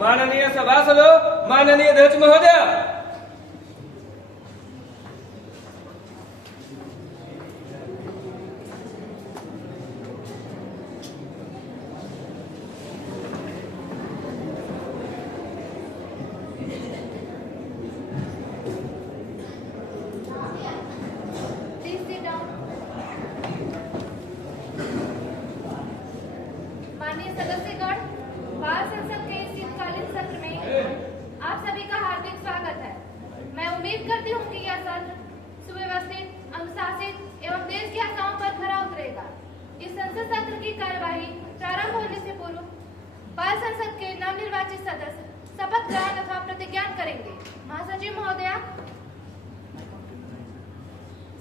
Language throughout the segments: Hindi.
माननीय सभासदों, माननीय अध्यक्ष महोदय, माननीय सदस्यगण, बाल संसद के इस शीतकालीन सत्र में आप सभी का हार्दिक स्वागत है। मैं उम्मीद करती हूँ कि यह सत्र सुव्यवस्थित, अनुशासित एवं देश की आशाओं पर खरा उतरेगा। इस संसद सत्र की कार्यवाही प्रारंभ होने से पूर्व बाल संसद के नवनिर्वाचित सदस्य शपथ ग्रहण अथवा प्रतिज्ञान करेंगे। महासचिव महोदया।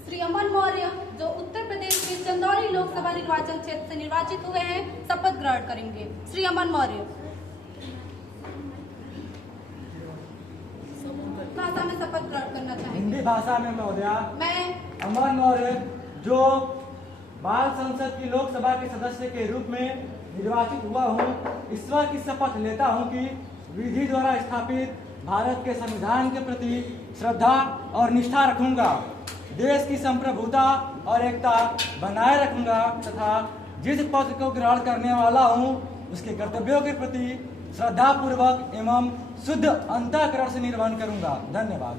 श्री अमन मौर्य, जो उत्तर प्रदेश के चंदौली लोकसभा निर्वाचन क्षेत्र से निर्वाचित हुए हैं, शपथ ग्रहण करेंगे। श्री अमन मौर्य। भाषा में शपथ ग्रहण करना चाहेंगे। हिंदी भाषा में महोदया। मैं अमन मौर्य, जो बाल संसद की लोकसभा के सदस्य के रूप में निर्वाचित हुआ हूँ, ईश्वर की शपथ लेता हूँ कि विधि द्वारा स्थापित भारत के संविधान के प्रति श्रद्धा और निष्ठा रखूंगा, देश की संप्रभुता और एकता बनाए रखूंगा तथा जिस पद को ग्रहण करने वाला हूं उसके कर्तव्यों के प्रति श्रद्धा पूर्वक एवं शुद्ध अंतःकरण से निर्वहन करूंगा। धन्यवाद।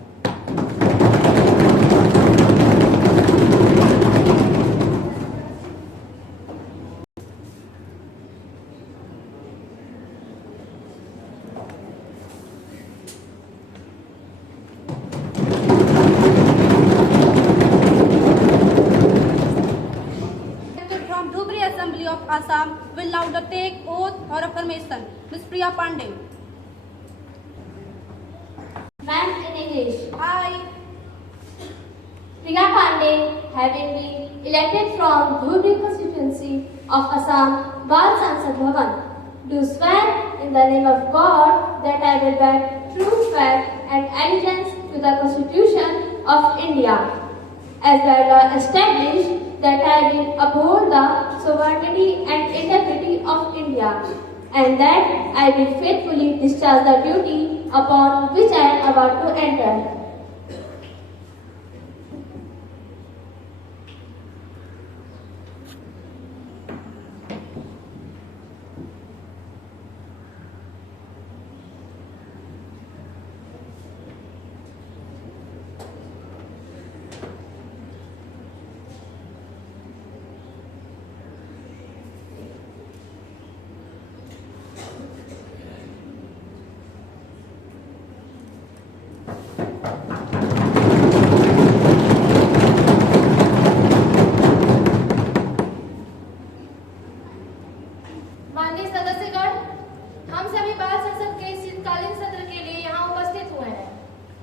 Assembly of Assam will now take oath or affirmation. Ms. Priya Pandey. Ma'am, in English. I, Priya Pandey, having been elected from Dhubri constituency of Assam, Bal Sansad Bhavan, do swear in the name of God that I will bear true faith and allegiance to the Constitution of India, as by law established, that I will uphold the sovereignty and integrity of India, and that I will faithfully discharge the duty upon which I am about to enter. माननीय सदस्यगण, हम सभी बाल संसद के शीतकालीन सत्र के लिए यहाँ उपस्थित हुए हैं।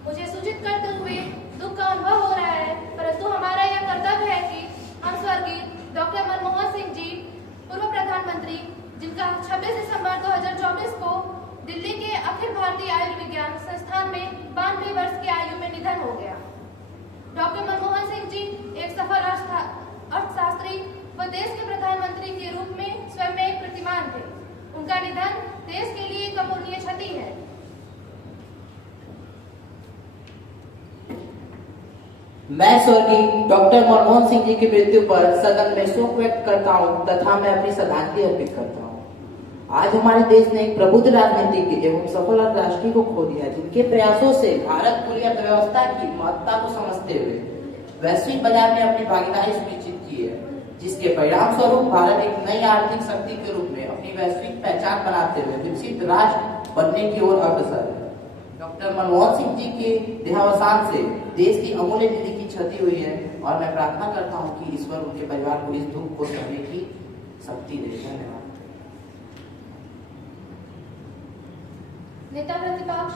मुझे सूचित करते हुए दुख का अनुभव हो रहा है, परंतु हमारा यह कर्तव्य है कि हम स्वर्गीय डॉक्टर मनमोहन सिंह जी, पूर्व प्रधानमंत्री, जिनका 26 दिसंबर 2024 को दिल्ली के अखिल भारतीय आयुर्विज्ञान संस्थान में 92 वर्ष की आयु में निधन हो गया। डॉक्टर मनमोहन सिंह जी एक सफल अर्थशास्त्री व देश के प्रधानमंत्री के रूप में स्वयं एक प्रतिमान थे। उनका निधन देश के लिए एक अपूरणीय क्षति है। मैं स्वर्गीय डॉक्टर मनमोहन सिंह जी की मृत्यु पर सदन में शोक व्यक्त करता हूं तथा मैं अपनी श्रद्धांजलि अर्पित करता हूं। आज हमारे देश ने एक प्रबुद्ध राजनीतिक एवं सफल राष्ट्रीय को खो दिया, जिनके प्रयासों से भारत पूरी अर्थव्यवस्था की महत्ता को समझते हुए वैश्विक बाजार में अपनी भागीदारी सुनिश्चित की है, जिसके परिणाम स्वरूप भारत एक नई आर्थिक शक्ति के रूप में अपनी वैश्विक पहचान बनाते हुए विकसित राष्ट्र बनने की ओर अग्रसर है। डॉक्टर मनमोहन सिंह जी के देहावसान से देश की अमूल्य निधि की क्षति हुई है और मैं प्रार्थना करता हूं कि ईश्वर उनके परिवार को इस दुख को सहने की शक्ति दे। धन्यवाद। नेता प्रतिपक्ष।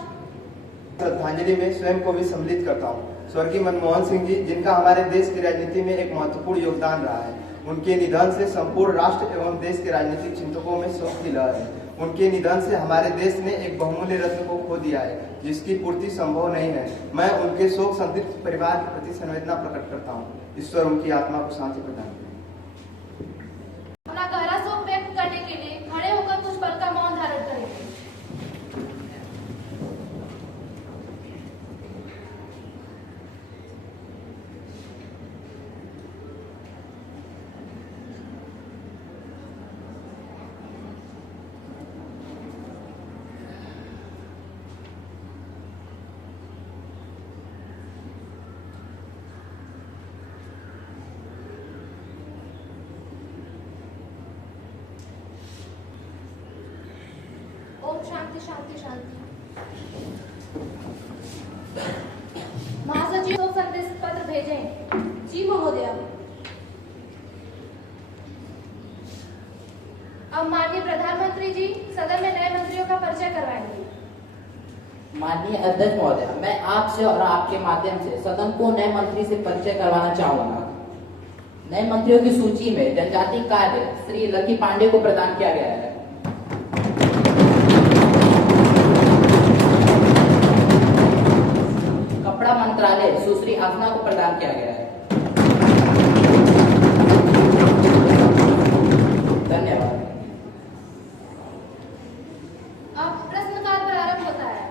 श्रद्धांजलि में स्वयं को भी सम्मिलित करता हूँ। स्वर्गीय मनमोहन सिंह जी, जिनका हमारे देश की राजनीति में एक महत्वपूर्ण योगदान रहा है, उनके निधन से संपूर्ण राष्ट्र एवं देश के राजनीतिक चिंतकों में शोक की लहर है। उनके निधन से हमारे देश ने एक बहुमूल्य रत्न को खो दिया है, जिसकी पूर्ति संभव नहीं है। मैं उनके शोक संतप्त परिवार के प्रति संवेदना प्रकट करता हूँ। ईश्वर उनकी आत्मा को शांति प्रदान करे। अपना गहरा शोक व्यक्त करने के लिए खड़े होकर कुछ पल का मौन धारण करेंगे। शांति शांति शांति। महासचिव को संदेश पत्र भेजें। जी महोदया। अब माननीय प्रधानमंत्री जी सदन में नए मंत्रियों का परिचय करवाएंगे। माननीय अध्यक्ष महोदय, मैं आपसे और आपके माध्यम से सदन को नए मंत्री से परिचय करवाना चाहूंगा। नए मंत्रियों की सूची में जनजातीय कार्य श्री लकी पांडे को प्रदान किया गया है। कपड़ा मंत्रालय सुश्री आसना को प्रदान किया गया है। धन्यवाद। अब प्रश्नकाल प्रारंभ होता है।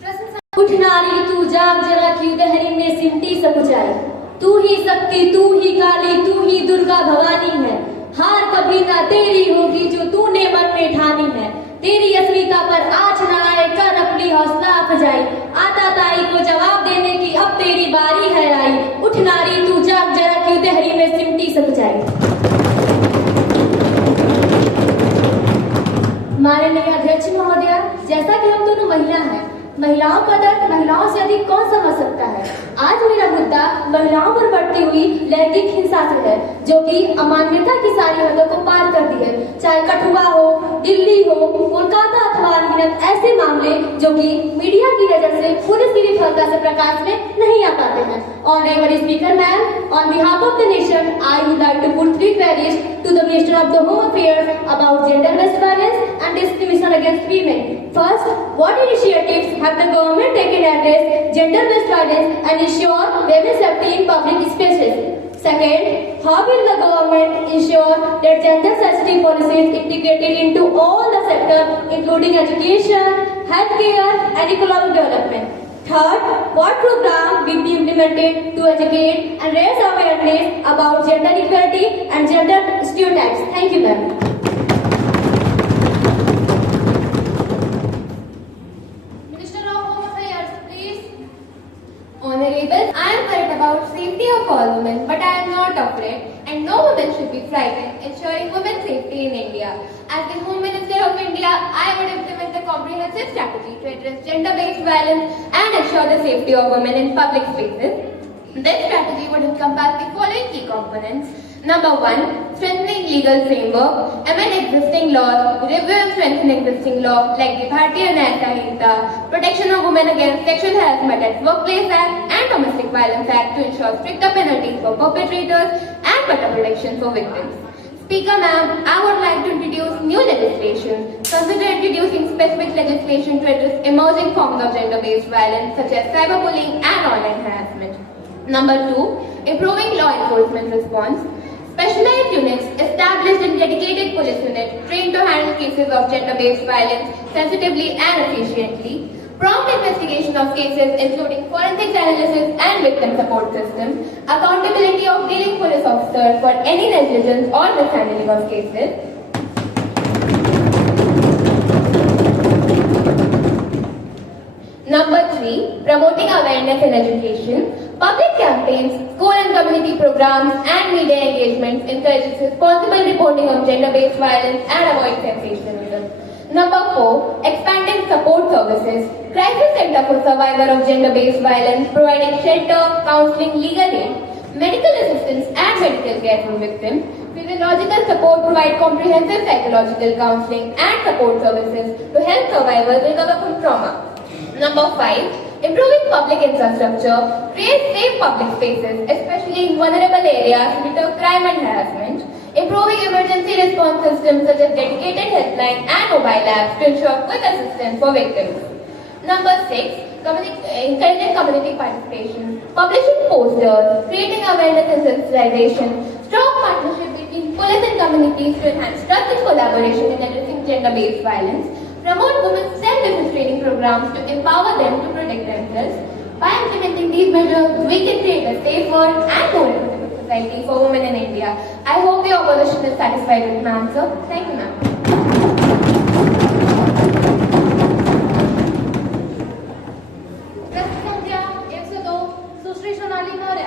प्रश्न उठ नारी तू जाग जरा क्यों दहरी में सिमटी सकुचाई। तू ही शक्ति तू ही काली तू ही दुर्गा भवानी है। हार कभी ना तेरी होगी जो तूने मन में ठानी है। तेरी अस्मिता पर आज ना आए कर अपनी हौसला अफजाई। आता ताई को जवाब देने की अब तेरी बारी है आई। उठ नारी तू जाग जरा क्यों दहरी में सिमटी सकुचाई। माननीय अध्यक्ष महोदया, जैसा कि हम दोनों महिला हैं, महिलाओं का दर्द महिलाओं से अधिक कौन समझ सकता है। आज मेरा मुद्दा महिलाओं पर बढ़ती हुई लैंगिक हिंसा से है, जो कि अमानवीयता की सारी हदों को पार करती है। चाहे कठुआ हो, दिल्ली हो, कोलकाता अथवा अनगिनत ऐसे मामले जो कि मीडिया की नजर से पुलिस की विफलता से प्रकाश में नहीं आ पाते हैं। Honourable speaker ma'am, on behalf of the nation, I would like to put three queries to the Minister of the Home Affairs about gender-based violence and discrimination against women. First, what initiatives have the government taken to address gender-based violence and ensure women's safety in public spaces? Second, how will the government ensure that gender-sensitive policies integrated into all the sectors, including education, healthcare, and economic development? Third, what program will be implemented to educate and raise awareness about gender equality and gender stereotypes? Thank you, ma'am. Minister of Home Affairs, please. Honorable, I am worried about safety of all women, but I am not afraid, and no woman should be frightened, ensuring women's safety in India. As the Home Minister of India, I would implement a comprehensive strategy to address gender-based violence and ensure the safety of women in public spaces. This strategy would encompass the following key components. Number 1, strengthening legal framework, amend existing laws, review and strengthen existing law like the Bharatiya Nyaya Sanhita, Protection of Women Against Sexual Harassment at Workplace Act and Domestic Violence Act to ensure stricter penalties for perpetrators and better protection for victims. Speaker ma'am, I would like to introduce new legislation. Consider introducing specific legislation to address emerging forms of gender-based violence such as cyberbullying and online harassment. Number 2, improving law enforcement response. Specialized units established in dedicated police units trained to handle cases of gender-based violence sensitively and efficiently. Prompt investigation of cases including forensic analysis and victim support system. Accountability of dealing police officers for any negligence or mishandling of cases. Number 3, promoting awareness in education. Public campaigns, school and community programs, and media engagements encourages responsible reporting of gender-based violence and avoid sensationalism. Number 4, expanding support services. Crisis Center for Survivor of Gender-Based Violence, providing shelter, counseling, legal aid, medical assistance, and medical care for victims. Physiological support provide comprehensive psychological counseling and support services to help survivors recover from trauma. Number 5, improving public infrastructure, create safe public spaces, especially in vulnerable areas to deter crime and harassment. Improving emergency response systems such as dedicated helpline and mobile apps to ensure quick assistance for victims. Number 6, encouraging community participation, publishing posters, creating awareness and sensitization, strong partnership between police and communities to enhance trust and collaboration in addressing gender-based violence. Promote women's self-defense training programs to empower them to protect themselves. By implementing these measures, we can create a safer and more equitable society for women in India. I hope the opposition is satisfied with my answer. Thank you, ma'am. प्रश्न संख्या 102, सुश्री सोनाली मौर्य।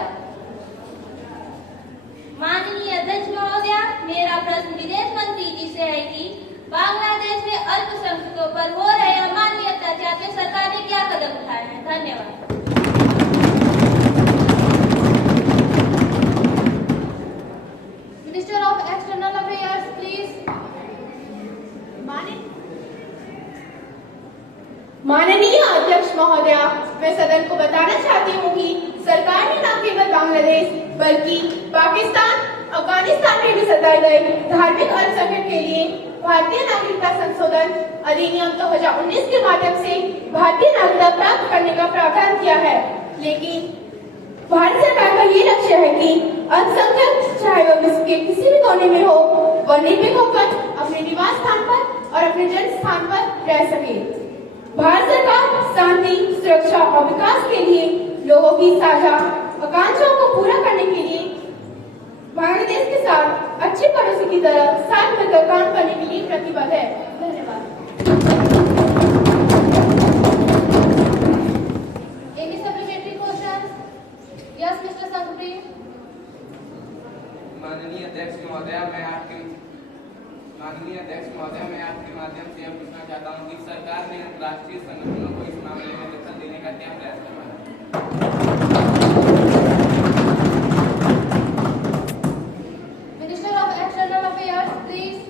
माननीय अध्यक्ष महोदया, मेरा प्रश्न विदेश मंत्री जी से है कि बांग्लादेश में अल्पसंख्यकों पर हो रहे अमानवीय अत्याचार पे सरकार ने क्या कदम उठाए हैं? धन्यवाद। Minister of external affairs please. माननीय अध्यक्ष महोदया, मैं सदन को बताना चाहती हूँ कि सरकार ने न केवल बांग्लादेश बल्कि पाकिस्तान, अफगानिस्तान में भी सताए गए धार्मिक अल्पसंख्यक के लिए भारतीय नागरिकता संशोधन अधिनियम 2019 के माध्यम से भारतीय नागरिकता प्राप्त करने का प्रावधान किया है। लेकिन भारत सरकार का ये लक्ष्य है कि अल्पसंख्यक चाहे वह विश्व के किसी भी कोने में हो, वह निर्भीक होकर अपने निवास स्थान पर और अपने जन्म स्थान पर रह सके। भारत सरकार शांति, सुरक्षा और विकास के लिए लोगों की साझा आकांक्षाओं को पूरा करने के लिए बांग्लादेश के साथ अच्छे पड़ोसी की तरह साथ मिलकर काम करने के लिए प्रतिबद्ध है। धन्यवाद। Any supplementary questions? Yes, Mr. Sanghvi. माननीय अध्यक्ष महोदया, मैं आपके माध्यम से यह पूछना चाहता हूँ कि सरकार ने राष्ट्रीय संगठनों को इस मामले में दखल देने का क्या प्रयास करना है? Minister of External Affairs, please.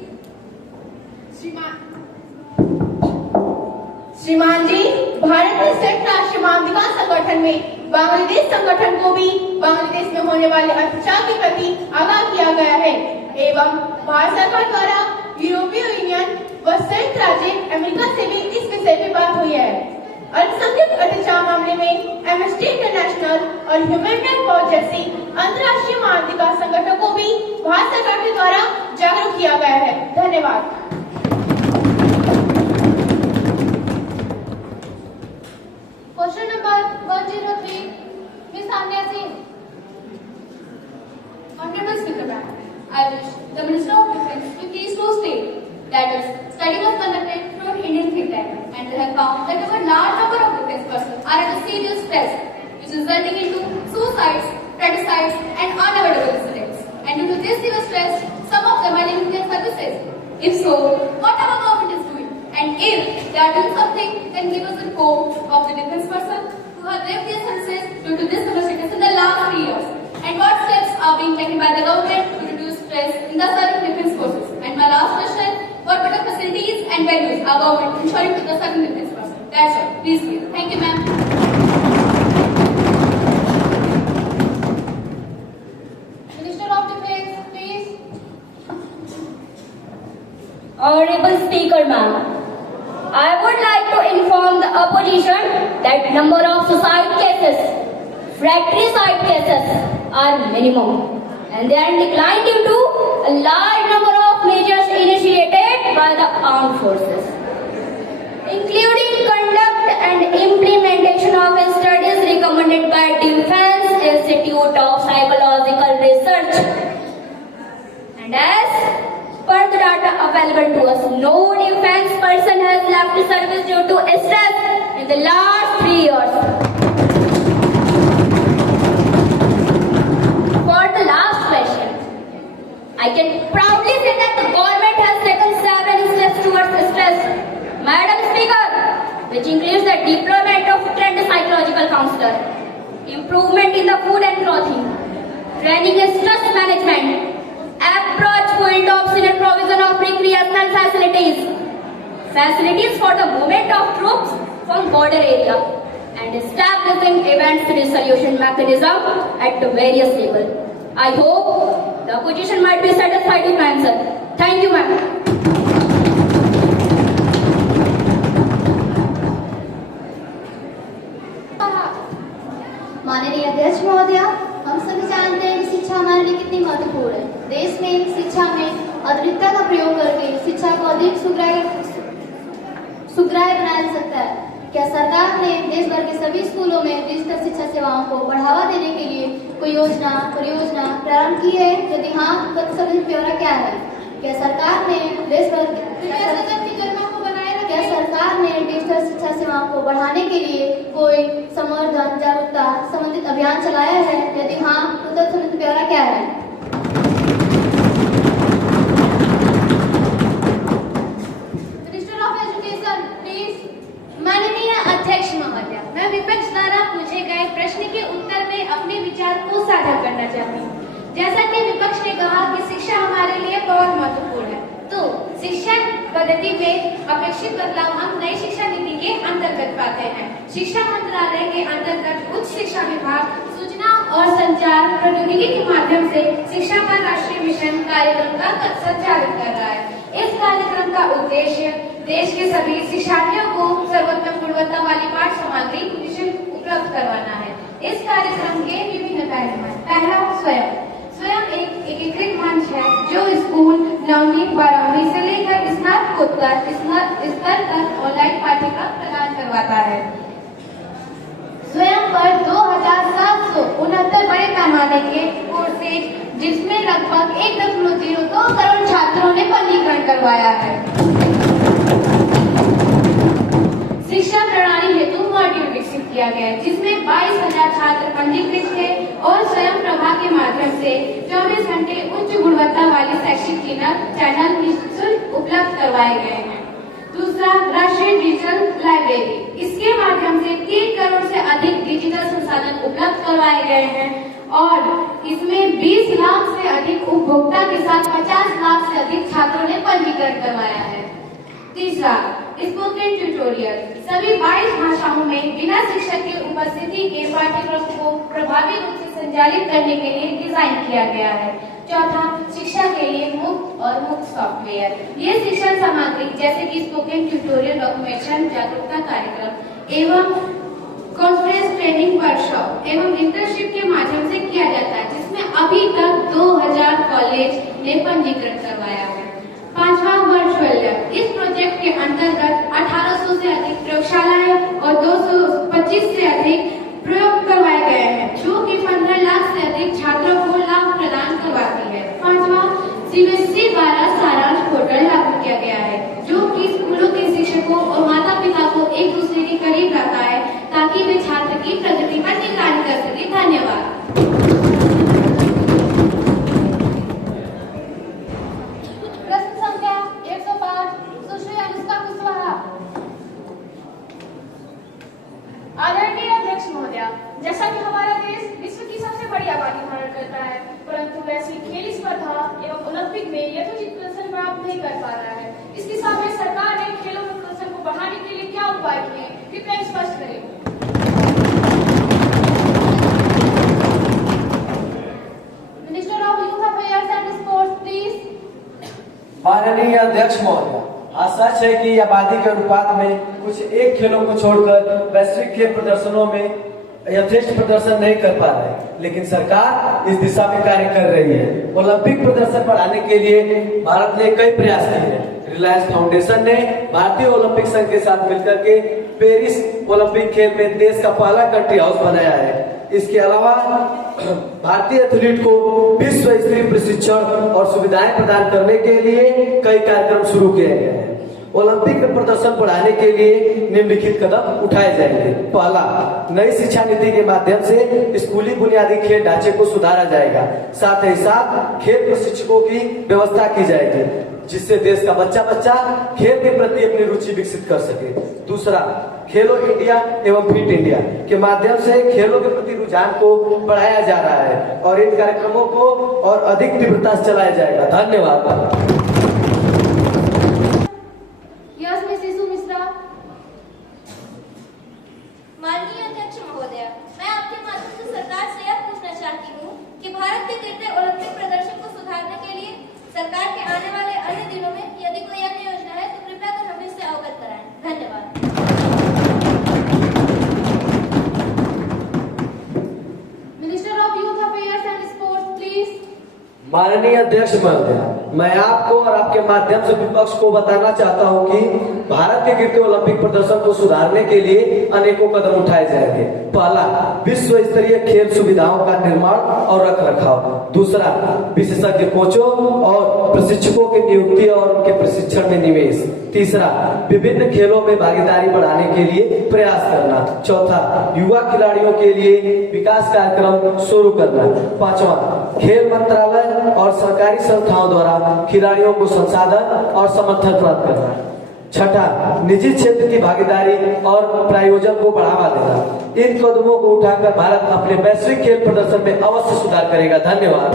श्रीमान जी, भारत में संयुक्त राष्ट्र मानवाधिकार संगठन में बांग्लादेश संगठन को भी बांग्लादेश में होने वाले अत्याचार के प्रति आगाह किया गया है एवं भारत सरकार द्वारा यूरोपीय यूनियन व संयुक्त राज्य अमेरिका से भी इस विषय पर बात हुई है। अल्पसंख्यक अत्याचार मामले में एमनेस्टी इंटरनेशनल और ह्यूमन राइट्स वॉच जैसी अंतर्राष्ट्रीय मानवाधिकार संगठनों को भी भारत सरकार के द्वारा जागरूक किया गया है। धन्यवाद। Question number 103, Ms. Amnia Singh. Honorable Speaker Ma'am, I wish the Minister of Defence to please to state that a study was conducted through an Indian think tank and they have found that a large number of defence personnel are under serious stress, which is resulting into suicides, fratricides and unavoidable incidents. And due to this severe stress, some of them are leaving their services. If so, what our government is doing? And if they are doing something, then give us a report of the defence person who have left their services due to this sickness in the last 3 years. And what steps are being taken by the government to reduce stress in the serving defence forces? And my last question, what better facilities and venues are government ensuring to the serving defence person? That's all. Please give. Thank you, ma'am. Minister of Defence, please. Honorable Speaker ma'am, I would like to inform the opposition that number of suicide cases, fratricide cases are minimum and they are in decline due to a large number of measures initiated by the armed forces, including conduct and implementation of studies recommended by Defence Institute of Psychological Research. And as per the data available to us, no defence person has left the service due to stress in the last 3 years. For the last question, I can proudly say that the government has taken several steps towards stress. Madam Speaker, which includes the deployment of trained psychological counselor, improvement in the food and clothing, training in stress management, approach point option and provision of recreational facilities, facilities for the movement of troops from border area, and establishing events resolution mechanism at the various levels. I hope the opposition might be satisfied with my answer. Thank you, ma'am. माननीय अध्यक्ष महोदया, हम सभी जानते हैं कि शिक्षा हमारे लिए कितनी महत्वपूर्ण है। देश में शिक्षा में आधुनिकता का प्रयोग करके शिक्षा को अधिक सुग्राह्य बनाया जा सकता है। क्या सरकार ने देश भर के सभी स्कूलों में डिजिटल शिक्षा सेवाओं को बढ़ावा देने के लिए कोई योजना परियोजना प्रारंभ की है? यदि हाँ, तो सभी ब्यौरा क्या है? क्या सरकार ने देश भर क्या सरकार ने डिजिटल शिक्षा सेवाओं को बढ़ाने के लिए कोई संवर्धन जागरूकता संबंधित अभियान चलाया है? यदि हाँ, तो संबंधित ब्यौरा क्या है? शिक्षण पद्धति में अपेक्षित बदलाव हम नई शिक्षा नीति के अंतर्गत पाते हैं। शिक्षा मंत्रालय के अंतर्गत उच्च शिक्षा विभाग सूचना और संचार प्रौद्योगिकी के माध्यम से शिक्षा का राष्ट्रीय मिशन कार्यक्रम का संचालित कर रहा है। इस कार्यक्रम का उद्देश्य देश के सभी शिक्षार्थियों को सर्वोत्तम गुणवत्ता वाली पाठ्य सामग्री निःशुल्क उपलब्ध करवाना है। इस कार्यक्रम के विभिन्न पहलू हैं। पहला, स्वयं एक एकीकृत मंच है जो स्कूल 9वीं 12वीं से लेकर स्नातकोत्तर स्तर तक ऑनलाइन पाठ्यक्रम प्रदान करवाता है। स्वयं पर 2769 बड़े पैमाने के कोर्सेज, जिसमें लगभग 1.02 करोड़ छात्रों ने पंजीकरण करवाया है। शिक्षा प्रणाली हेतु मॉड्यूल विकसित किया गया है, जिसमें 22,000 छात्र पंजीकृत थे और स्वयं प्रभा के माध्यम से 24 घंटे उच्च गुणवत्ता वाली शैक्षिक चैनल निःशुल्क उपलब्ध करवाए गए हैं। दूसरा, राष्ट्रीय डिजिटल लाइब्रेरी। इसके माध्यम से 3 करोड़ से अधिक डिजिटल संसाधन उपलब्ध करवाए गए हैं और इसमें 20 लाख से अधिक उपभोक्ता के साथ 50 लाख से अधिक छात्रों ने पंजीकरण करवाया है। तीसरा, स्पोकन ट्यूटोरियल। सभी 22 भाषाओं में बिना शिक्षक की उपस्थिति के पाठ्यक्रम को प्रभावी रूप से संचालित करने के लिए डिजाइन किया गया है। चौथा, शिक्षा के लिए मुफ्त सॉफ्टवेयर। ये शिक्षण सामग्री जैसे कि स्पोकन ट्यूटोरियल, डॉक्यूमेंटेशन, जागरूकता कार्यक्रम एवं कॉन्फ्रेंस, ट्रेनिंग, वर्कशॉप एवं इंटर्नशिप के माध्यम से किया जाता है, जिसमें अभी तक 2000 कॉलेज ने पंजीकरण करवाया है। पांचवा, वर्चुअल लैब। इस प्रोजेक्ट के अंतर्गत 1800 से अधिक प्रयोगशालाएं और 225 से अधिक प्रयोग करवाए गए हैं, जो कि 15 लाख से अधिक छात्रों को लाभ प्रदान करवाती है। पांचवा, सीबीएसई द्वारा सारांश पोर्टल लागू किया गया है, जो कि स्कूलों के शिक्षकों और माता पिता को एक दूसरे के करीब लाता है, ताकि वे छात्र की प्रगति पर निगरानी कर सके। धन्यवाद। आदरणीय अध्यक्ष महोदया, जैसा कि हमारा देश विश्व की सबसे बड़ी आबादी धारण करता है, परंतु वैश्विक खेल स्पर्धा एवं ओलंपिक में यथोचित प्रदर्शन प्राप्त नहीं कर पा रहा है। इस दिशा में सरकार ने खेलों में प्रदर्शन को बढ़ाने के लिए क्या उपाय किए, कृपया स्पष्ट करें। Minister of youth affairs and sports, please. माननीय अध्यक्ष महोदया, आज सच है कि आबादी के अनुपात में कुछ एक खेलों को छोड़कर वैश्विक खेल प्रदर्शनों में यथेष्ट प्रदर्शन नहीं कर पा रहे, लेकिन सरकार इस दिशा में कार्य कर रही है। ओलंपिक प्रदर्शन बढ़ाने के लिए भारत ने कई प्रयास किए हैं। रिलायंस फाउंडेशन ने भारतीय ओलंपिक संघ के साथ मिलकर के पेरिस ओलंपिक खेल में देश का पहला कंट्री हाउस बनाया है। इसके अलावा भारतीय एथलीट को विश्व स्तरीय प्रशिक्षण और सुविधाएं प्रदान करने के लिए कई कार्यक्रम शुरू किए गए हैं। ओलंपिक में प्रदर्शन बढ़ाने के लिए निम्नलिखित कदम उठाए जाएंगे। पहला, नई शिक्षा नीति के माध्यम से स्कूली बुनियादी खेल ढांचे को सुधारा जाएगा। साथ ही साथ खेल प्रशिक्षकों की व्यवस्था की जाएगी, जिससे देश का बच्चा खेल के प्रति अपनी रुचि विकसित कर सके। दूसरा, खेलो इंडिया एवं फिट इंडिया के माध्यम से खेलों के प्रति रुझान को बढ़ाया जा रहा है और इन कार्यक्रमों को और अधिक तीव्रता से चलाया जाएगा। धन्यवाद। माननीय अध्यक्ष महोदय, मैं आपके माध्यम से सरकार से यह पूछना चाहती हूँ कि भारत के गिरते ओलंपिक प्रदर्शन को सुधारने के लिए सरकार के आने वाले अन्य दिनों में यदि कोई अन्य योजना है तो कृपया कर हमें इससे अवगत कराएं। धन्यवाद। Minister of youth affairs and sports, please. माननीय अध्यक्ष महोदय, मैं आपको और आपके माध्यम से विपक्ष को बताना चाहता हूं कि भारत के गिरते ओलंपिक प्रदर्शन को सुधारने के लिए अनेकों कदम उठाए जाएंगे। पहला, विश्व स्तरीय खेल सुविधाओं का निर्माण और रखरखाव। दूसरा, विशेषज्ञ कोचों और प्रशिक्षकों की नियुक्ति और उनके प्रशिक्षण में निवेश। तीसरा, विभिन्न खेलों में भागीदारी बढ़ाने के लिए प्रयास करना। चौथा, युवा खिलाड़ियों के लिए विकास कार्यक्रम शुरू करना। पांचवा, खेल मंत्रालय और सरकारी संस्थाओं द्वारा खिलाड़ियों को संसाधन और समर्थन प्राप्त करना। छठा, निजी क्षेत्र की भागीदारी और प्रायोजन को बढ़ावा देना। इन कदमों को उठाकर भारत अपने वैश्विक खेल प्रदर्शन में अवश्य सुधार करेगा। धन्यवाद।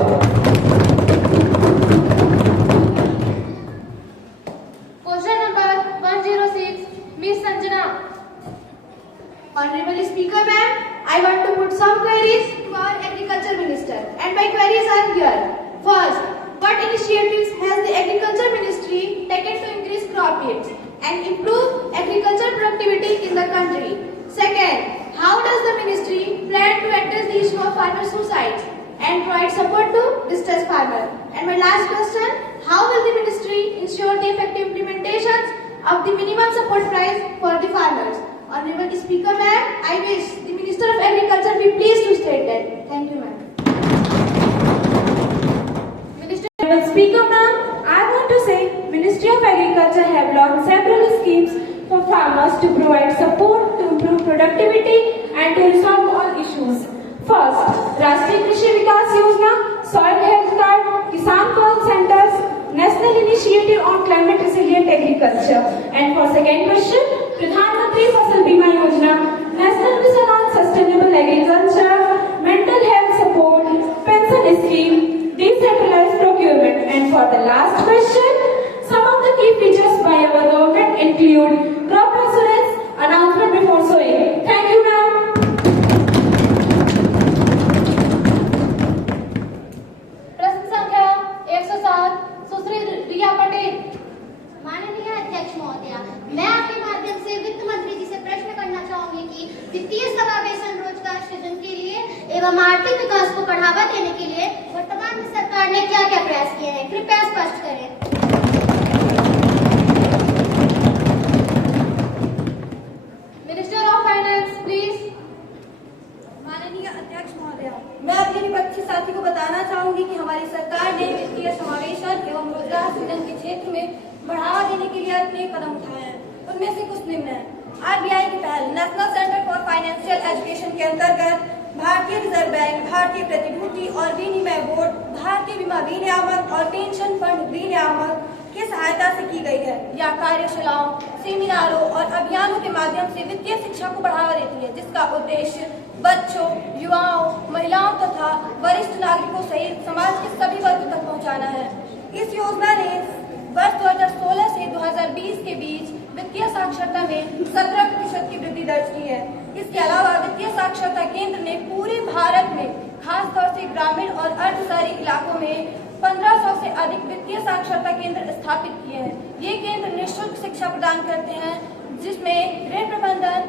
some queries to our agriculture minister, and my queries are here. First, what initiatives has the agriculture ministry taken to increase crop yields and improve agriculture productivity in the country? Second, how does the ministry plan to address the issue of farmer suicides and provide support to distressed farmers? And my last question, how will the ministry ensure the effective implementation of the minimum support price for the farmers? Honorable Speaker ma'am, I wish the Minister of Agriculture be pleased to state that. Thank you ma'am. Honorable Speaker ma'am, I want to say Ministry of Agriculture have launched several schemes for farmers to provide support to improve productivity and to resolve all issues. First, Rashtriya Krishi Vikas Yojana, Soil Health Card, Kisan Call Centers, National Initiative on Climate Resilient Agriculture. And for second question, Pradhan Mantri Fasal Bima Yojana, National Mission on Sustainable Agriculture, Mental Health Support, Pension Scheme, Decentralized Procurement. And for the last question, some of the key features by our government include crop insurance, announcement before sowing. Thank you ma'am. प्रश्न संख्या 107 सुश्री रिया पटेल। माननीय अध्यक्ष महोदया, मैं आपके माध्यम से वित्त मंत्री जी से प्रश्न करना चाहूंगी कि वित्तीय समावेशन रोजगार सृजन के लिए एवं आर्थिक विकास को बढ़ावा देने के लिए वर्तमान में सरकार ने क्या क्या प्रयास किए हैं, कृपया स्पष्ट करें। Minister of finance please. माननीय अध्यक्ष महोदया, मैं अपने विपक्षी साथी को बताना चाहूंगी कि हमारी सरकार ने वित्तीय समावेशन एवं रोजगार सृजन के क्षेत्र में बढ़ावा देने के लिए अनेक कदम उठाए हैं। उनमें से कुछ निम्न है। आरबीआई की पहल national centre for financial education के अंतर्गत भारतीय रिजर्व बैंक, भारतीय प्रतिभूति और विनिमय बोर्ड, भारतीय बीमा विनियामक और पेंशन फंड विनियामक की सहायता से की गई है। यह कार्यशालाओं, सेमिनारों और अभियानों के माध्यम से वित्तीय शिक्षा को बढ़ावा देती है, जिसका उद्देश्य बच्चों, युवाओं, महिलाओं तथा वरिष्ठ नागरिकों सहित समाज के सभी वर्गों तक पहुंचाना है। इस योजना ने वर्ष 2016 से 2020 के बीच वित्तीय साक्षरता में 17% की वृद्धि दर्ज की है। इसके अलावा वित्तीय साक्षरता केंद्र ने पूरे भारत में खासतौर से ग्रामीण और अर्ध शहरी इलाकों में 1500 से अधिक वित्तीय साक्षरता केंद्र स्थापित किए हैं। ये केंद्र निःशुल्क शिक्षा प्रदान करते हैं, जिसमें ऋण प्रबंधन,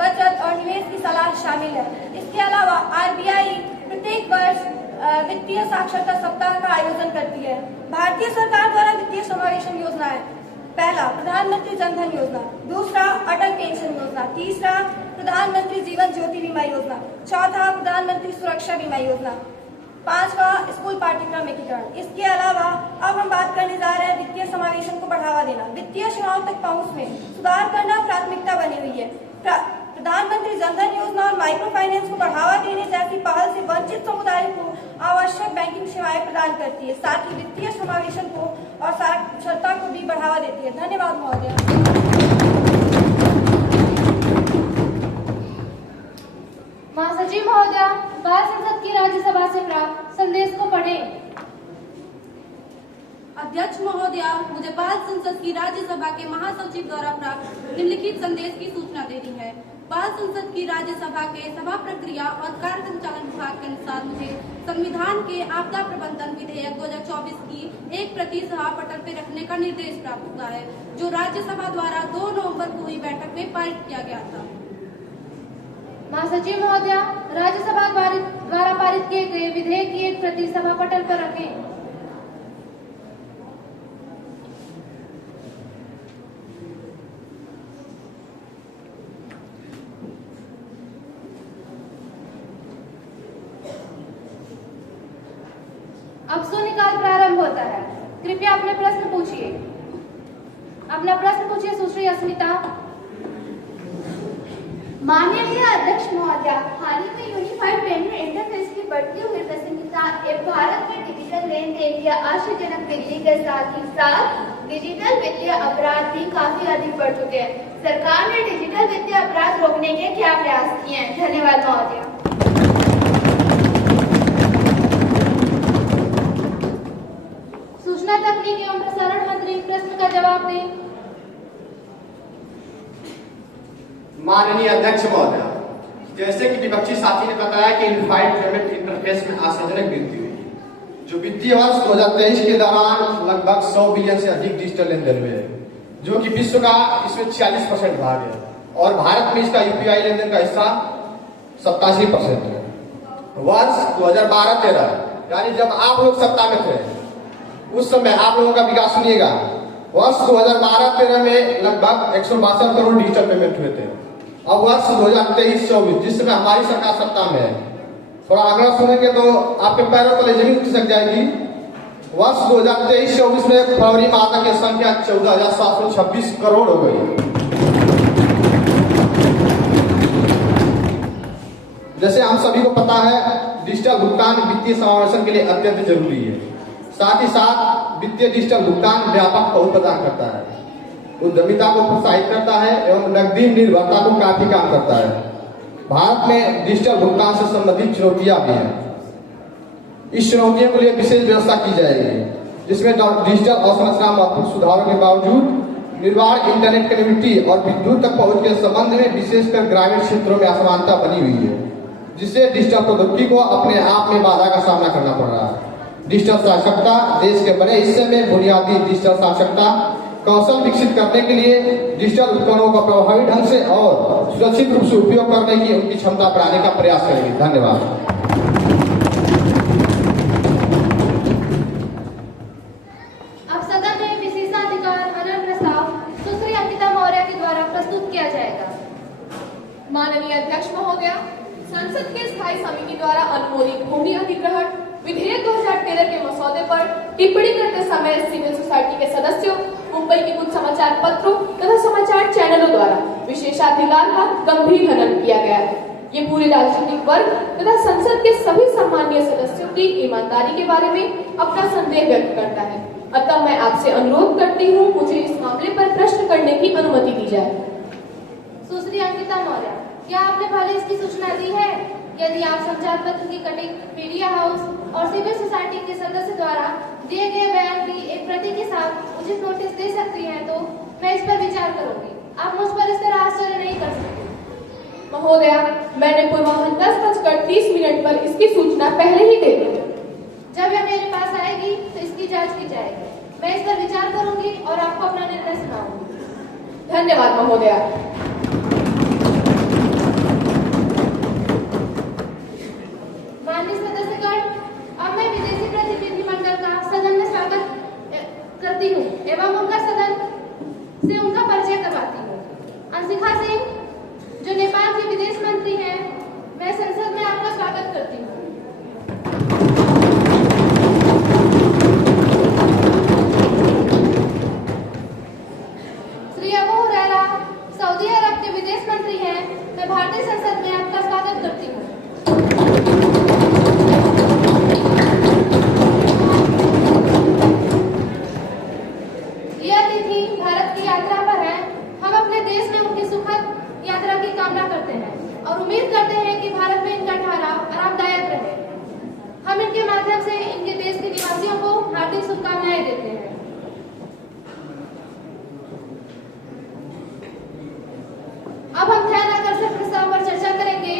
बचत और निवेश की सलाह शामिल है। इसके अलावा आरबीआई प्रत्येक वर्ष वित्तीय साक्षरता सप्ताह का आयोजन करती है। भारतीय सरकार द्वारा वित्तीय समावेशन योजना है। पहला, प्रधानमंत्री जन धन योजना, दूसरा अटल पेंशन योजना, तीसरा प्रधानमंत्री जीवन ज्योति बीमा योजना, चौथा प्रधानमंत्री सुरक्षा बीमा योजना, पांचवा स्कूल पाठ्यक्रम एकीकरण। इसके अलावा अब हम बात करने जा रहे हैं वित्तीय समावेशन को बढ़ावा देना। वित्तीय सेवाओं तक पहुंच में सुधार करना प्राथमिकता बनी हुई है। प्रधानमंत्री जन धन योजना और माइक्रो फाइनेंस को बढ़ावा देने जैसी पहल से वंचित समुदायों को आवश्यक बैंकिंग सेवाएं प्रदान करती है, साथ ही वित्तीय समावेशन को और साक्षरता को भी बढ़ावा देती है। धन्यवाद महोदय। महासचिव महोदया, बाल संसद की राज्यसभा से प्राप्त संदेश को पढ़ें। अध्यक्ष महोदया, मुझे बाल संसद की राज्यसभा के महासचिव द्वारा प्राप्त निम्नलिखित संदेश की सूचना देनी है। बाल संसद की राज्यसभा के सभा प्रक्रिया और कार्य संचालन विभाग के अनुसार मुझे संविधान के आपदा प्रबंधन विधेयक 2024 की एक प्रति सभा पटल पर रखने का निर्देश प्राप्त हुआ है, जो राज्यसभा द्वारा 2 नवंबर को हुई बैठक में पारित किया गया था। महासचिव महोदया, राज्यसभा द्वारा पारित किए गए विधेयक की एक प्रति सभा पटल पर रखें। अब शून्यकाल प्रारंभ होता है। कृपया अपने प्रश्न पूछिए। अपना प्रश्न पूछिए सुश्री अस्मिता। माननीय अध्यक्ष महोदया, हाल ही में यूनिफाइड पेमेंट इंटरफेस की बढ़ती हुई प्रसंगिता एवं भारत में डिजिटल लेन देन की आशाजनक वृद्धि के साथ ही साथ डिजिटल वित्तीय अपराध भी काफी अधिक बढ़ चुके हैं। सरकार ने डिजिटल वित्तीय अपराध रोकने के क्या प्रयास किए हैं? धन्यवाद महोदया। सूचना तकनीक एवं प्रसारण मंत्री प्रश्न का जवाब दें। माननीय अध्यक्ष महोदया, जैसे कि विपक्षी साथी ने बताया कि यूनिफाइड पेमेंट इंटरफेस में आशाजनक वृद्धि हुई है, जो वित्तीय वर्ष 2023 के दौरान लगभग 100 बिलियन से अधिक डिजिटल लेनदेन हुए हैं, जो कि विश्व का इसमें 46% भाग है और भारत में इसका यूपीआई लेनदेन का हिस्सा 87% है। वर्ष 2012-13 यानी जब आप लोग सत्ता में थे उस समय आप लोगों का विकास सुनिएगा। वर्ष 2012-13 में लगभग 162 करोड़ डिजिटल पेमेंट हुए थे। अब वर्ष 2023-24 जिस समय हमारी सरकार सत्ता में है, थोड़ा आंकड़ा सुनेंगे तो आपके पैरों तले जमीन खिसक जाएगी। वर्ष 2023-24 में फरवरी माह तक की संख्या 14,726 करोड़ हो गई। जैसे हम सभी को पता है, डिजिटल भुगतान वित्तीय समावेशन के लिए अत्यंत जरूरी है। साथ ही साथ वित्तीय डिजिटल भुगतान व्यापक पहुंच प्रदान करता है, उद्यमिता को प्रोत्साहित करता है एवं नकदी निर्भरता को काफी कम करता है। भारत में डिजिटल भुगतान से संबंधित चुनौतियां भी हैं। इस चुनौतियों के लिए विशेष व्यवस्था की जाएगी, जिसमें डिजिटल अवसंरचना महत्वपूर्ण सुधारों के बावजूद निर्बाध इंटरनेट कनेक्टिविटी और विद्युत तक पहुंच के संबंध में विशेषकर ग्रामीण क्षेत्रों में असमानता बनी हुई है, जिससे डिजिटल प्रौद्योगिकी को अपने आप में बाधा का सामना करना पड़ रहा है। डिजिटल साक्षरता देश के बड़े हिस्से में बुनियादी डिजिटल साक्षरता कौशल विकसित करने के लिए डिजिटल उपकरणों का प्रभावी ढंग से और सुरक्षित रूप से उपयोग करने की उनकी क्षमता बढ़ाने का प्रयास करेंगे। धन्यवाद। अब सदन में विशेषाधिकार हनन प्रस्ताव सुश्री अंकिता मौर्य के द्वारा प्रस्तुत किया जाएगा। माननीय अध्यक्ष महोदय, संसद के स्थायी समिति द्वारा अनुमोदित भूमि अधिग्रहण विधेयक 2013 के मसौदे पर टिप्पणी करते समय सिविल सोसाइटी के सदस्यों, मुंबई के कुछ समाचार पत्रों तथा समाचार चैनलों द्वारा विशेषाधिकार का गंभीर हनन किया गया है। ये पूरे राजनीतिक वर्ग तथा संसद के सभी सम्मानीय सदस्यों की ईमानदारी के बारे में अपना संदेह व्यक्त करता है। अतः मैं आपसे अनुरोध करती हूँ, मुझे इस मामले पर प्रश्न करने की अनुमति दी जाए। सुश्री अंकिता मौर्य, क्या आपने पहले इसकी सूचना दी है? यदि आप संचार पत्र की कटिंग मीडिया हाउस और सिविल सोसाइटी के सदस्य द्वारा दिए गए बयान की एक प्रति के साथ उचित नोटिस दे सकती हैं तो मैं इस पर विचार करूंगी। आप मुझ पर इस तरह आश्चर्य नहीं कर सकते। महोदया, मैंने पूर्वाह्न 10:30 पर इसकी सूचना पहले ही दे दी। जब यह मेरे पास आएगी तो इसकी जांच की जाएगी। मैं इस पर विचार करूंगी और आपको अपना निर्णय सुनाऊंगी। धन्यवाद महोदया। माननीय सदस्यगण, अब मैं विदेशी प्रतिनिधिमंडल का सदन में स्वागत करती हूँ एवं उनका सदन से उनका परिचय करवाती हूँ। अंशिका सिंह, जो नेपाल की विदेश मंत्री हैं, मैं संसद में आपका स्वागत करती हूँ। श्री अबू हुरैरा, सऊदी अरब के विदेश मंत्री हैं, मैं भारतीय संसद में आपका स्वागत करती हूँ। भारत की यात्रा पर है। हम अपने देश में उनकी सुखद यात्रा की कामना करते हैं और उम्मीद करते हैं कि भारत में इनका ठहराव आरामदायक रहे। हम इनके माध्यम से इनके देश के निवासियों को हार्दिक शुभकामनाएं देते हैं। अब हम ध्यान आकर्षण प्रस्ताव पर चर्चा करेंगे।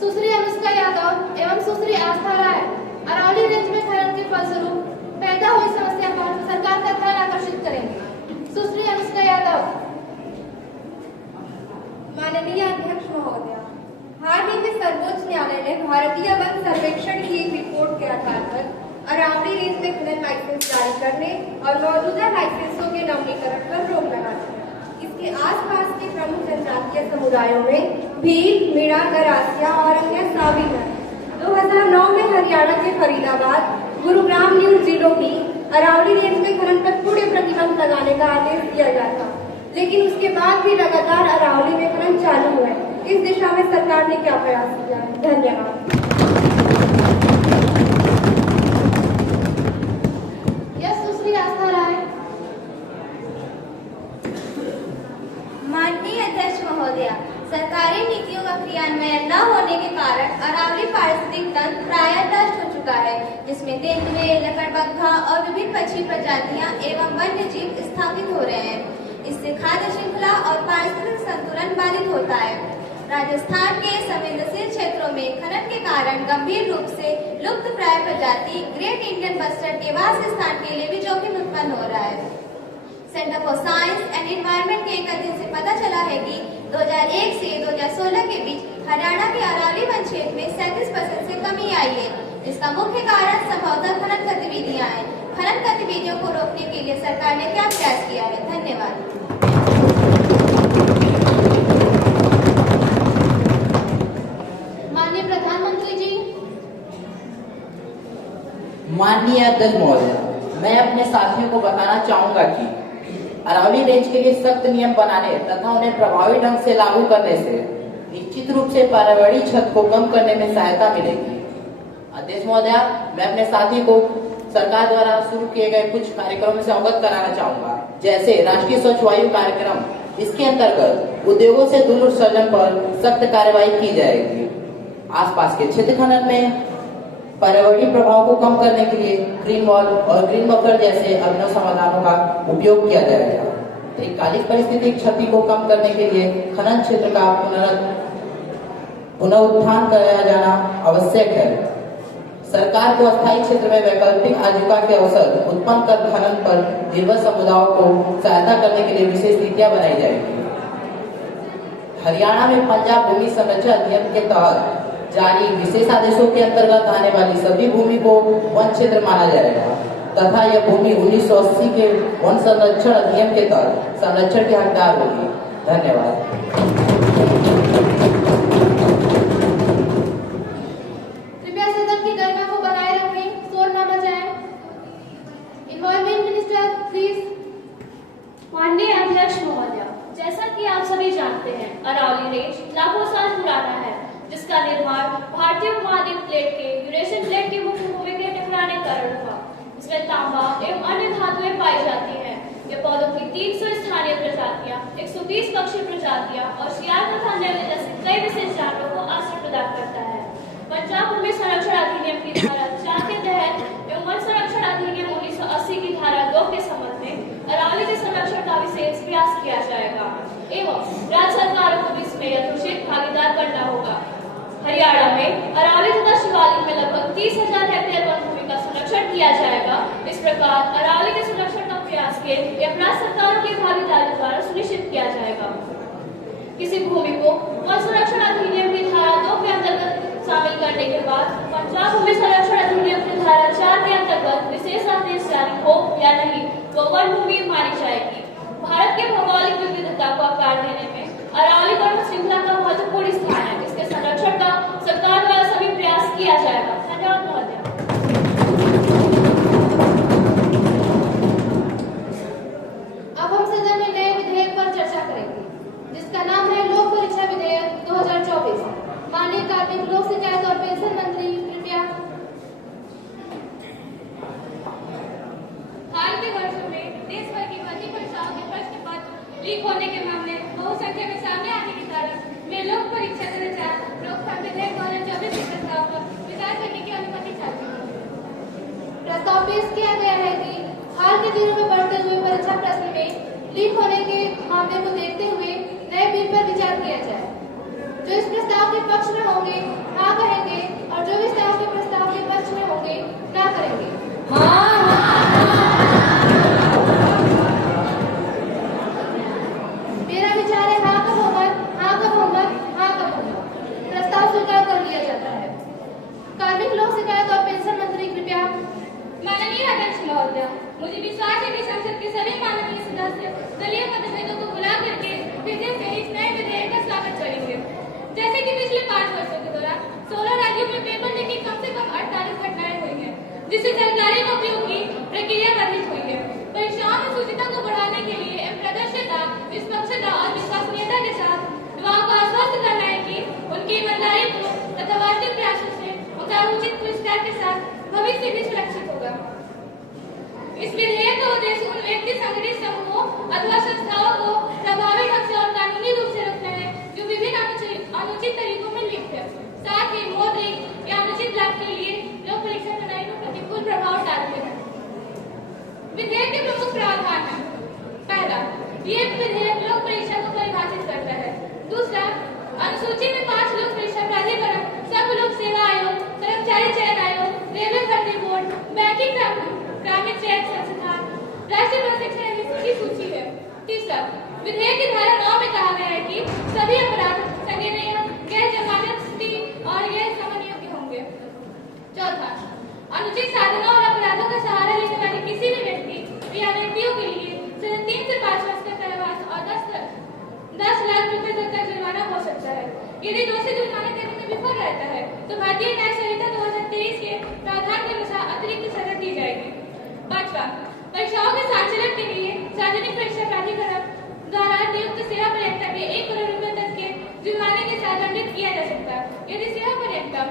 सुश्री अनुष्का यादव एवं सुश्री आस्था राय अरावली रेंज में खनन के फलस्वरूप पैदा हुई समस्या पर सरकार का ध्यान आकर्षित करेंगे। सुश्री अनुष्का यादव। माननीय अध्यक्ष महोदय, हाल ही में सर्वोच्च न्यायालय ने भारतीय वन सर्वेक्षण की एक रिपोर्ट के आधार पर अरावली रेंज में खनन लाइसेंस जारी करने और मौजूदा लाइसेंसों के नवीनीकरण पर रोक लगा दी है। इसके आसपास के प्रमुख जनजातीय समुदायों में भील, मीणा, गरासिया और अन्य शामिल हैं। 2009 में हरियाणा के फरीदाबाद, गुरुग्राम, न्यू जिलों की अरावली रेंज में खनन पर पूरे प्रतिबंध लगाने का आदेश दिया गया था, लेकिन उसके बाद भी लगातार अरावली में खनन चालू है। इस दिशा में सरकार ने क्या प्रयास किया है? धन्यवाद। सुश्री आस्था राय। माननीय अध्यक्ष महोदया, सरकारी नीतियों का क्रियान्वयन न होने के कारण अरावली पारिस्थितिक तंत्र प्रायः नष्ट हो चुका है, जिसमें तेंदुए, लकड़बग्घा और विभिन्न पक्षी प्रजातियां एवं वन्य जीव स्थापित हो रहे हैं। इससे खाद्य श्रृंखला और पारिस्थितिक संतुलन बाधित होता है। राजस्थान के संवेदनशील क्षेत्रों में खनन के कारण गंभीर रूप से लुप्त प्राय प्रजाति ग्रेट इंडियन बस्टर्ड के वास स्थान के लिए भी जोखिम उत्पन्न हो रहा है। Centre for science and environment के एक अध्ययन से पता चला है कि 2001 से 2016 के बीच हरियाणा के अरावली वन क्षेत्र में 37% से कमी आई है। इसका मुख्य कारण संभवतः खनन गतिविधियां हैं। खनन गतिविधियों को रोकने के लिए सरकार ने क्या प्रयास किया है? धन्यवाद। माननीय प्रधानमंत्री जी। माननीय अध्यक्ष महोदय, मैं अपने साथियों को बताना चाहूंगा कि अरावली रेंज के लिए सख्त नियम बनाने तथा उन्हें प्रभावी ढंग से लागू करने से निश्चित रूप से पर्यावरणीय क्षति को कम करने में सहायता मिलेगी। अध्यक्ष महोदय, मैं अपने साथी को सरकार द्वारा शुरू किए गए कुछ कार्यक्रमों से अवगत कराना चाहूंगा, जैसे राष्ट्रीय स्वच्छ वायु कार्यक्रम। इसके अंतर्गत उद्योगों से धूल उत्सर्जन पर सख्त कार्रवाई की जाएगी। आसपास के क्षेत्र खनन में पर्यावरणीय प्रभाव को कम करने के लिए ग्रीन वॉल और ग्रीन बफर जैसे अभिनव समाधानों का उपयोग किया जाएगा। दीर्घकालिक परिस्थितिक क्षति को कम करने के लिए खनन क्षेत्र का पुनरुत्थान कराया जाना आवश्यक है। सरकार को अस्थायी क्षेत्र में वैकल्पिक आजीविका के अवसर उत्पन्न कर खनन पर निर्भर समुदायों को सहायता करने के लिए विशेष नीतियां बनाई जाएगी। हरियाणा में पंजाब भूमि संरक्षण अधिनियम के तहत जारी विशेष आदेशों के अंतर्गत आने वाली सभी भूमि को वन क्षेत्र माना जाएगा तथा यह भूमि 1980 के वन संरक्षण अधिनियम के तहत संरक्षण के हकदार होगी। धन्यवाद। कृपया सदन की गरिमा को बनाए रखें, शोर न मचाएं। Environment minister please. माननीय अध्यक्ष महोदय, जैसा कि आप सभी जानते हैं, अरावली रेंज लाखों साल पुराना है, जिसका निर्माण भारतीय उपमहाद्वीप प्लेट के यूरेशियन प्लेट के मुख्य भूमि के टकराने के कारण हुआ। इसमें तांबा एवं अन्य धातुएं पाई जाती हैं। ये पौधों की 300 स्थानीय प्रजातियां, 120 पक्षी प्रजातियां और शियार तथा नेवले जैसे कई विशेष जानवरों को आश्रय प्रदान करता है। पंजाब भूमि संरक्षण अधिनियम की धारा 4 के तहत एवं वन संरक्षण अधिनियम 1980 की धारा 2 के संबंध में अरावली के संरक्षण का विशेष प्रयास किया जाएगा एवं राज्य सरकारों को भी इसमें यथोचित भागीदार करना होगा। हरियाणा में अरावली तथा शिवालिक में लगभग 30,000 हेक्टेयर वन भूमि का संरक्षण किया जाएगा। इस प्रकार अरावली के संरक्षण का प्रयास के राज्य सरकारों की भागीदारी द्वारा सुनिश्चित किया जाएगा। किसी भूमि को वन संरक्षण अधिनियम की धारा 2 के अंतर्गत शामिल करने के बाद पंजाब भूमि संरक्षण अधिनियम की धारा 4 के अंतर्गत विशेष आदेश जारी हो या नहीं, वो वन भूमि मानी जाएगी। भारत के भौगोलिक विविधता को आकार देने में अरावली पर्वत श्रृंखला का महत्वपूर्ण स्थान है। इसके संरक्षण का सरकार द्वारा सभी प्रयास किया जाएगा। धन्यवाद महोदय। अब हम सदन में नए विधेयक पर चर्चा करेंगे, जिसका नाम है लोक परीक्षा विधेयक 2024। माननीय कार्मिक, लोक शिकायत और पेंशन मंत्री कृपया। हाल के वर्षों में देश भर की भर्ती परीक्षाओं के प्रश्न पत्र लीक होने के मामले बहुत संख्या में सामने आने के कारण मैं लोक परीक्षा संचार रोकथाम विधेयक 2024 के प्रस्ताव पर विचार करने की अनुमति चाहती हूँ। प्रस्ताव पेश किया गया है कि हाल के दिनों में बढ़ते हुए परीक्षा प्रश्न में लीक होने के मामले को देखते हुए नए बिल पर विचार किया जाए। जो इस प्रस्ताव के पक्ष में होंगे हाँ कहेंगे और जो इस प्रस्ताव के पक्ष में होंगे ना करेंगे। मेरा विचार है हाँ कब होगा, हाँ कब होगा, हाँ कब होगा। प्रस्ताव स्वीकार कर लिया जाता है। कार्मिक, लोक शिकायत और पेंशन मंत्री कृपया। माननीय अध्यक्ष महोदय, मुझे विश्वास है कि संसद के सभी माननीय सदस्य दलीय मतभेदों को भुला करके फिर से इस नए विधेयक का स्वागत करेंगे। जैसे कि पिछले 5 वर्षों के दौरान 16 राज्यों में पेपर लीक की कम से कम 48 घटनाएं हुई हैं, जिससे सरकारी नौकरियों की प्रक्रिया बाधित हुई है। परीक्षाओं में शुचिता को बढ़ाने के लिए पारदर्शिता, निष्पक्षता और विश्वसनीयता के साथ युवाओं को आश्वस्त करना है कि उनकी ईमानदारी तथा वास्तविक प्रयासों से उनका उचित पुरस्कार के साथ भविष्य भी सुरक्षित होगा। इस विधेयक का उद्देश्य उन व्यक्ति संगठित समूहों अथवा संस्थाओं को प्रभावी ढंग से और कानूनी रूप से रखना है जो विभिन्न अनुचित तरीकों में लिप्त है, साथ ही मौद्रिक या अनुचित लाभ के लिए लोक परीक्षा प्रणाली पर प्रतिकूल प्रभाव डालते हैं। विधेयक के प्रमुख प्रावधान है। पहला, ये विधेयक लोक परीक्षा को परिभाषित करता है। दूसरा, अनुसूचित शहरी ग्रामीण चयन संस्थान राष्ट्रीय प्रशिक्षण एजेंसी की सूची है। तीसरा, विधेयक की धारा 9 में कहा गया है कि सभी अपराध संज्ञेय, गैर जमानती और गैर समन योग्य होंगे। चौथा, अनुचित साधनों और अपराधों का सहारा लेने वाले किसी भी व्यक्ति या व्यक्तियों के लिए 3 से 5 वर्ष का कारावास और 10 लाख रुपए तक का जुर्माना हो सकता है। यदि दोषी जुर्माना देने में विफल रहता है तो भारतीय न्याय संहिता 2023 के प्रावधान के अनुसार अतिरिक्त सजा दी जाएगी। पांचवा, परीक्षाओं के संचालन के लिए सार्वजनिक परीक्षा प्राधिकरण द्वारा नियुक्त सेवा पर्यवेक्षक के 1 करोड़ रुपए तक के जुर्माने के साथ दंडित किया जा सकता है। यदि सेवा पर्यवेक्षक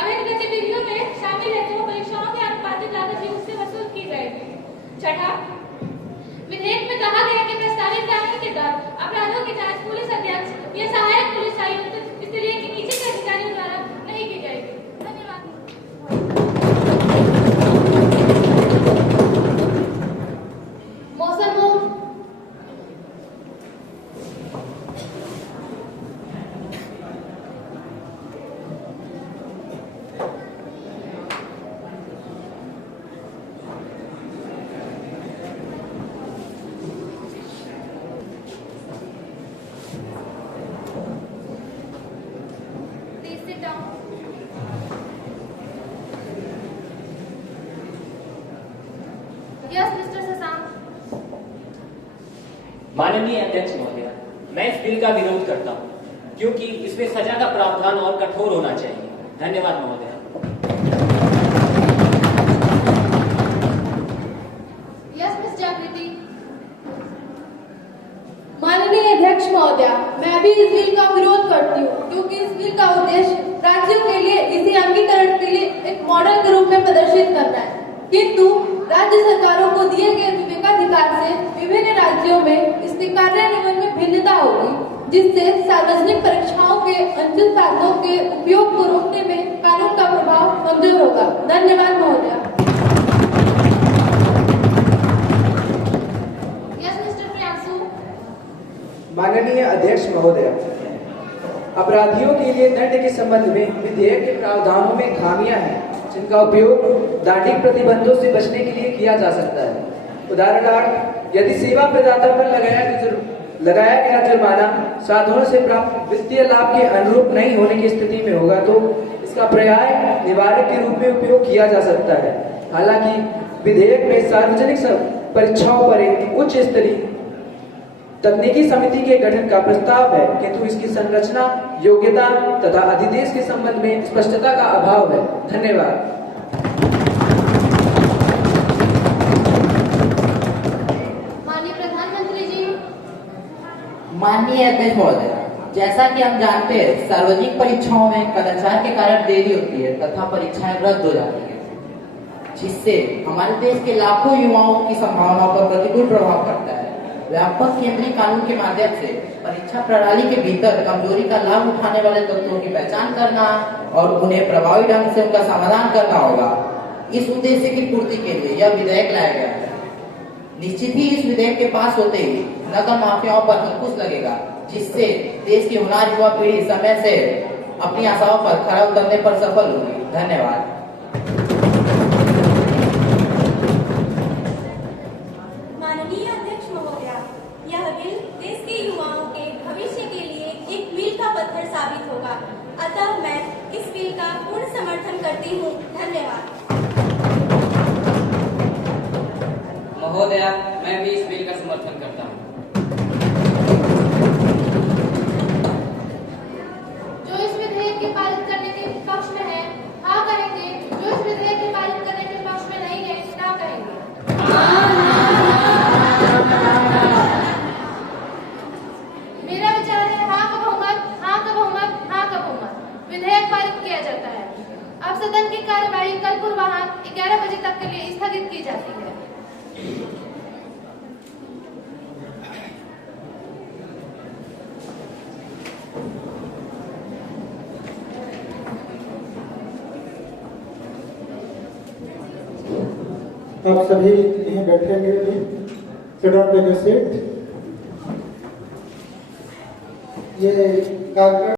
अवैध गतिविधियों में शामिल है तो परीक्षाओं की अनुपातिक लागत भी उससे वसूल की जाएगी। छठा, विधेयक में कहा गया है कि प्रस्तावित कानून के तहत अपराधों की जांच पुलिस अध्यक्ष या सहायक पुलिस आयुक्त स्तरीय के नीचे के अधिकारियों द्वारा नहीं की जाएगी। माननीय अध्यक्ष महोदय, मैं इस बिल का विरोध करता हूं क्योंकि इसमें सजा का प्रावधान और कठोर होना चाहिए। धन्यवाद महोदय। यस मिस जागृति। माननीय अध्यक्ष महोदय, मैं भी इस बिल का विरोध करती हूँ क्योंकि इस बिल का उद्देश्य राज्यों के लिए इसे अंगीकरण के लिए एक मॉडल के रूप में प्रदर्शित करना है, किंतु राज्य सरकारों को दिए गए विवेकाधिकार से विभिन्न राज्यों में इसके कार्यान्वयन में भिन्नता होगी, जिससे सार्वजनिक परीक्षाओं के अंतिम साधनों के उपयोग को रोकने में कानून का प्रभाव कमजोर होगा। धन्यवाद महोदय। माननीय अध्यक्ष महोदय, अपराधियों के लिए दंड के संबंध में विधेयक के प्रावधानों में खामियां हैं, जिनका उपयोग दांडिक प्रतिबंधों से बचने के लिए किया जा सकता है। उदाहरणार्थ, यदि सेवा प्रदाता पर लगाया गया जुर्माना साधनों से प्राप्त वित्तीय लाभ के अनुरूप नहीं होने की स्थिति में होगा तो इसका पर्याय निवारक के रूप में उपयोग किया जा सकता है। हालांकि विधेयक में सार्वजनिक परीक्षाओं पर एक उच्च स्तरीय तकनीकी समिति के गठन का प्रस्ताव है, किंतु इसकी संरचना, योग्यता तथा अधिदेश के संबंध में स्पष्टता का अभाव है। धन्यवाद। माननीय प्रधानमंत्री जी। माननीय अध्यक्ष महोदय, जैसा कि हम जानते हैं, सार्वजनिक परीक्षाओं में कदाचार के कारण देरी होती है तथा परीक्षाएं रद्द हो जाती है, जिससे हमारे देश के लाखों युवाओं की संभावनाओं पर प्रतिकूल प्रभाव पड़ता है। व्यापक केंद्रीय कानून के माध्यम से परीक्षा प्रणाली के भीतर कमजोरी का लाभ उठाने वाले तत्वों की पहचान करना और उन्हें प्रभावी ढंग से उनका समाधान करना होगा। इस उद्देश्य की पूर्ति के लिए यह विधेयक लाया गया है। निश्चित ही इस विधेयक के पास होते ही नकल माफियाओं पर अंकुश लगेगा, जिससे देश की होनहार युवा पीढ़ी समय से अपनी आशाओं पर खरा उतरने पर सफल होगी। धन्यवाद। माननीय अध्यक्ष महोदय, यह बिल देश के युवाओं के भविष्य के लिए एक मील का पत्थर साबित होगा, अतः मैं इस बिल का पूर्ण समर्थन करती हूँ। धन्यवाद। महोदया, मैं भी इस बिल का समर्थन करता हूँ। जो इस विधेयक के पारित करने के पक्ष में है, हाँ करेंगे। जो इस विधेयक के पारित करने के पक्ष में नहीं है, ना करेंगे। मेरा विचार है हाँ का बहुमत, हाँ का बहुमत, हाँ का बहुमत। विधेयक पारित किया जाता है। अब सदन की कार्यवाही कल पूर्वाह्न 11 बजे तक के लिए स्थगित की जाती है। आप सभी यहीं बैठेंगे। Sit down, take a seat. ये कार्यक्रम